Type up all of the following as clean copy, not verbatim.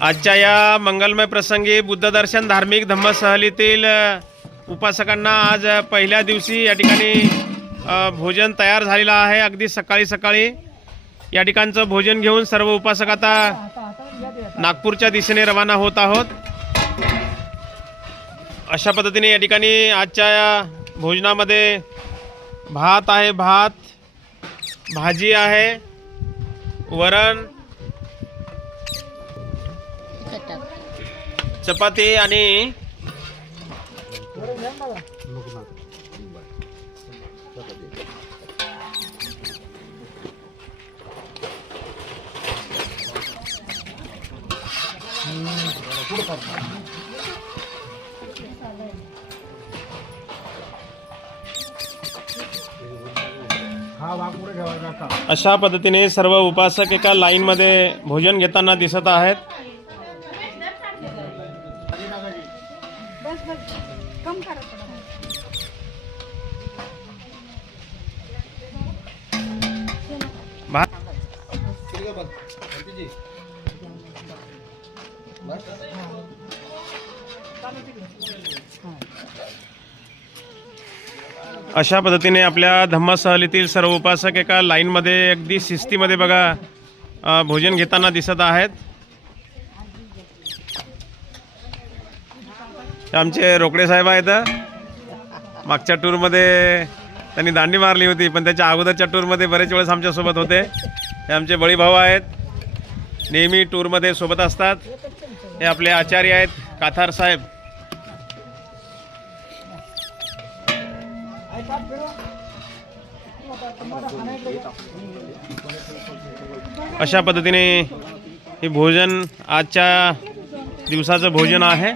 आजच्या या मंगलमय प्रसंगी बुद्ध दर्शन धार्मिक धम्म सहलीतील उपासकांना आज पहिल्या दिवशी या ठिकाणी भोजन तयार झालेलं आहे। अगदी सकाळी सकाळी या ठिकाणचं भोजन घेऊन सर्व उपासक आता नागपूरच्या दिशेने रवाना होत आहोत। अशा पद्धतीने या ठिकाणी आजच्या या भोजनामध्ये भात आहे, भात, भाजी आहे, वरण, चपाती आणि अशा पद्धतीने सर्व उपासक एका लाईन मध्ये भोजन घेताना दिसत आहेत। अशा पद्धतीने आपल्या धम्म सहलीतील सर्व उपासक एका लाईन मध्ये अगदी शिस्तीमध्ये बघा भोजन घेताना दिसत आहेत। आमचे रोकडे साहेब आहेत। मागच्या टूर मध्ये त्यांनी दांडी मारली होती, पण त्याच्या अगोदरच्या टूर मध्ये बरेच वेळेस आमच्या सोबत होते। हे आमचे बळी भाऊ आहेत, नेहमी टूर मध्ये सोबत असतात। हे आपले आचार्य आहेत काथार साहेब। अशा पद्धतीने हे भोजन आजच्या दिवसाचं भोजन आहे।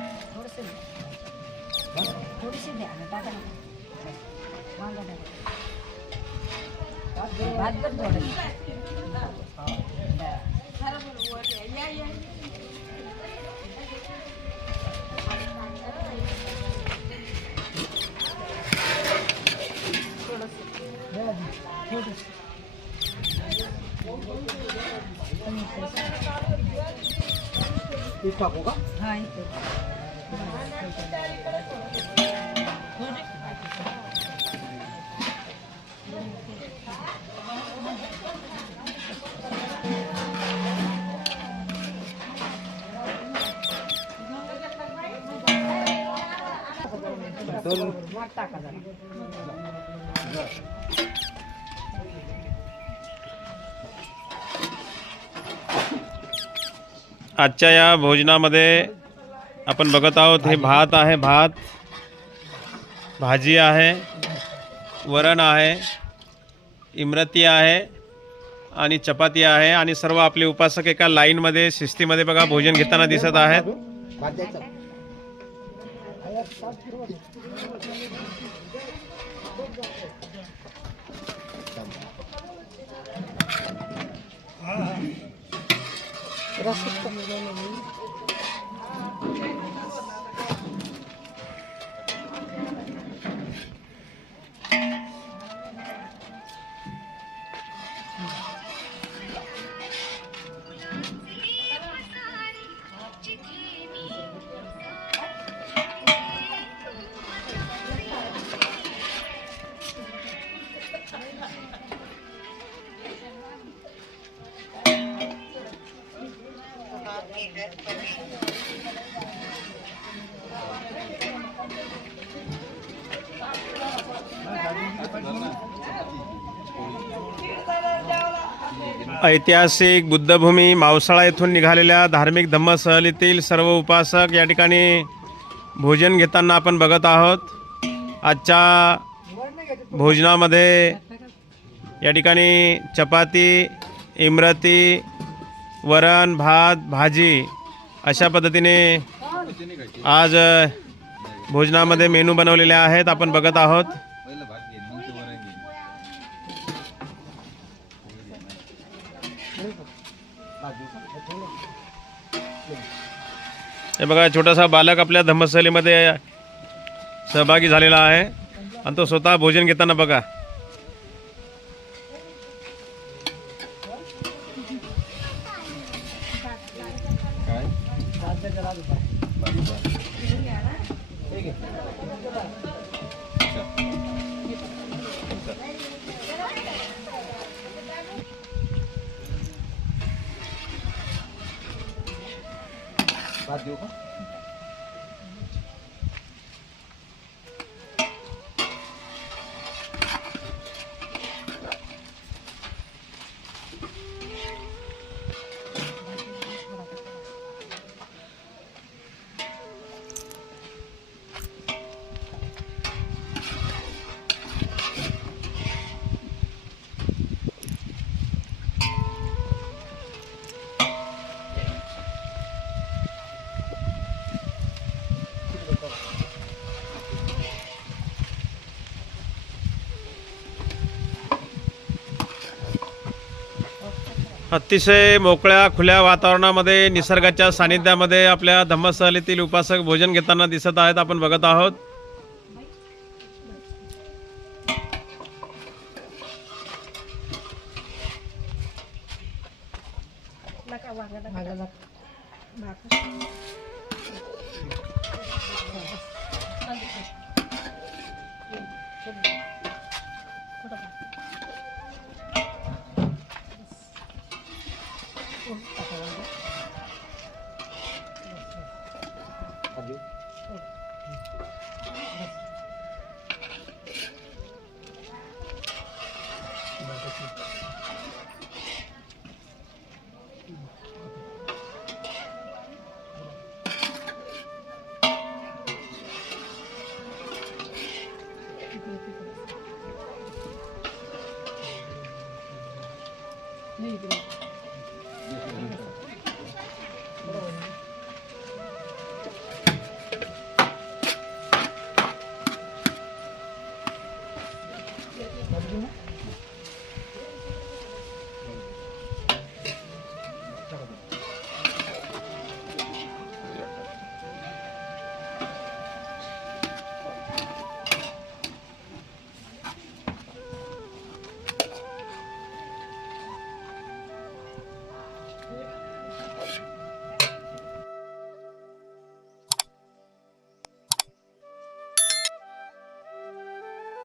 आजच्या या भोजनामध्ये आपण बघत आहोत हे भात आहे, भात, भाजी आहे, वरण आहे, इमरती आहे आणि चपाती आहे आणि सर्व आपले उपासक एका लाईन मध्ये शिस्तीमध्ये बघा भोजन घेताना दिसत आहेत। ऐतिहासिक बुद्धभूमी मावसाळा येथून निघालेल्या धार्मिक धम्म सहलीतील सर्व उपासक या ठिकाणी भोजन घेताना आपण बघत आहोत। आजच्या भोजनामध्ये या ठिकाणी चपाती, इमरती, वरण, भात, भाजी अशा पद्धतीने आज भोजनामध्ये मेनू बनवलेले आहेत, आपण बघत आहोत। हे बघा छोटासा बालक आपल्या धम्मसहलीमध्ये सहभागी झालेला आहे आणि तो स्वतः भोजन घेताना बघा। भात देऊ का? अतिशय मोकळ्या खुल्या वातावरणामध्ये निसर्गाच्या सानिध्यामध्ये आपल्या धम्मसहलीतील उपासक भोजन घेताना दिसत आहेत. आपण बघत आहोत. भात देऊ? भात देऊ ना?